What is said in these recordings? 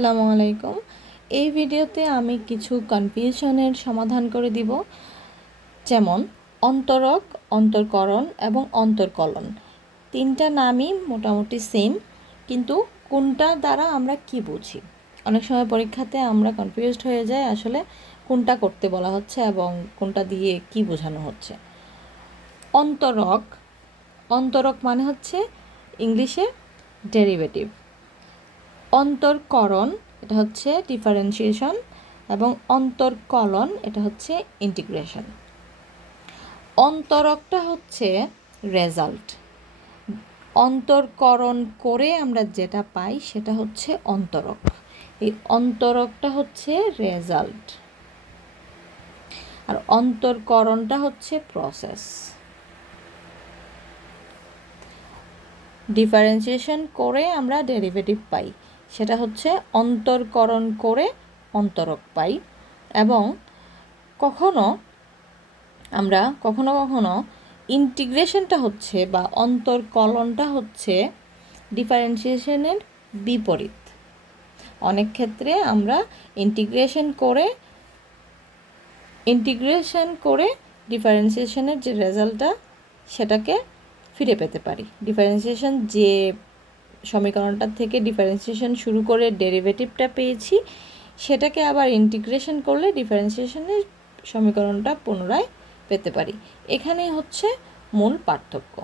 আসসালামু আলাইকুম। এই ভিডিওতে আমি কিছু কনফিউশনের সমাধান করে দিব, যেমন অন্তরক, অন্তরকরণ এবং অন্তরকলন। তিনটা নামই মোটামুটি সেম, কিন্তু কোনটা দ্বারা আমরা কি বুঝি। অনেক সময় পরীক্ষাতে আমরা কনফিউজড হয়ে যাই আসলে কোনটা করতে বলা হচ্ছে এবং কোনটা দিয়ে কি বোঝানো হচ্ছে। অন্তরক, অন্তরক মানে হচ্ছে ইংলিশে ডেরিভেটিভ। অন্তরকরণ এটা হচ্ছে ডিফারেন্সিয়েশন এবং অন্তরকলন এটা হচ্ছে ইন্টিগ্রেশন। অন্তরকটা হচ্ছে রেজাল্ট, অন্তরকরণ করে আমরা যেটা পাই সেটা হচ্ছে অন্তরক। এই অন্তরকটা হচ্ছে রেজাল্ট আর অন্তরকরণটা হচ্ছে প্রসেস। ডিফারেন্সিয়েশন করে আমরা ডেরিভেটিভ পাই, সেটা হচ্ছে অন্তরকরণ করে অন্তরক পাই। এবং কখনো কখনো ইন্টিগ্রেশনটা হচ্ছে বা অন্তরকলনটা হচ্ছে ডিফারেন্সিয়েশনের বিপরীত। অনেক ক্ষেত্রে আমরা ইন্টিগ্রেশন করে ডিফারেন্সিয়েশনের যে রেজাল্টটা সেটাকে ফিরে পেতে পারি। ডিফারেন্সিয়েশন যে সমীকরণটা থেকে ডিফারেন্সিয়েশন শুরু করে ডেরিভেটিভটা পেয়েছি, সেটাকে আবার ইন্টিগ্রেশন করলে ডিফারেন্সিয়েশনের সমীকরণটা পুনরায় পেতে পারি। এখানেই হচ্ছে মূল পার্থক্য।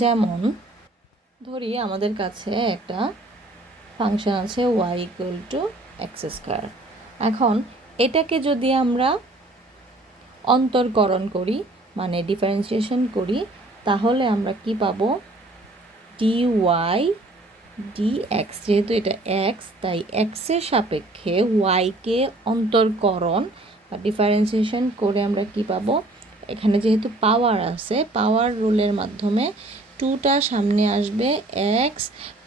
যেমন ধরি আমাদের কাছে একটা ফাংশন আছে y=x²। এখন এটাকে যদি আমরা অন্তরকরণ করি মানে ডিফারেন্সিয়েশন করি, তাহলে আমরা কি পাবো? dy dx, যেহেতু এটা x তাই এক্সের সাপেক্ষে ওয়াইকে অন্তরকরণ বা ডিফারেন্সিয়েশন করে আমরা কি পাবো? এখানে যেহেতু পাওয়ার আছে, পাওয়ার রুলের মাধ্যমে 2টা সামনে আসবে, x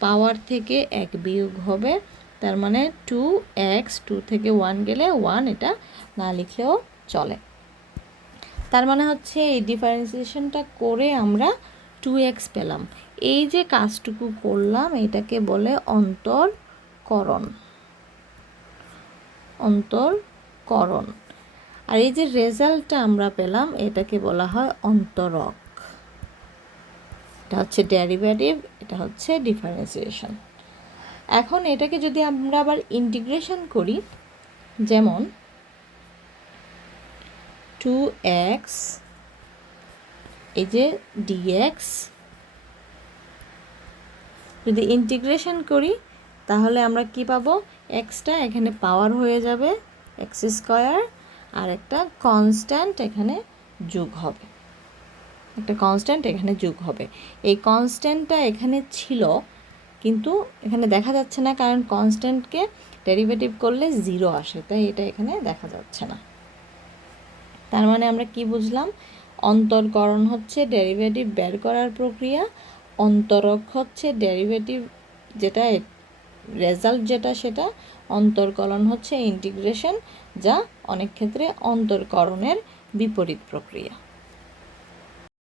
পাওয়ার থেকে 1 বিয়োগ হবে, তার মানে 2x, 2 থেকে 1 গেলে 1, এটা না লিখলেও চলে। তার মানে হচ্ছে এই ডিফারেন্সিয়েশনটা করে আমরা 2x পেলাম। এই যে কাজটুকু করলাম এটাকে বলে অন্তরকরণ। আর এই যে রেজাল্টটা আমরা পেলাম এটাকে বলা হয় অন্তরক। এটা হচ্ছে ডেরিভেটিভ, এটা হচ্ছে ডিফারেন্সিয়েশন। এখন এটাকে যদি আমরা আবার ইন্টিগ্রেশন করি, যেমন 2x এই যে dx যদি ইন্টিগ্রেশন করি তাহলে আমরা কি পাবো? এক্সটা এখানে পাওয়ার হয়ে যাবে x², আর একটা কনস্ট্যান্ট এখানে যোগ হবে, এই কনস্ট্যান্টটা এখানে ছিল কিন্তু এখানে দেখা যাচ্ছে না, কারণ কনস্ট্যান্টকে ডেরিভেটিভ করলে 0 আসে, তাই এটা এখানে দেখা যাচ্ছে না। তার মানে আমরা কি বুঝলাম? অন্তরকরণ হচ্ছে ডেরিভেটিভ বের করার প্রক্রিয়া, অন্তরক হচ্ছে ডেরিভেটিভ যেটা রেজাল্ট যেটা সেটা, অন্তরকলন হচ্ছে ইন্টিগ্রেশন, যা অনেক ক্ষেত্রে অন্তরকরণের বিপরীত প্রক্রিয়া।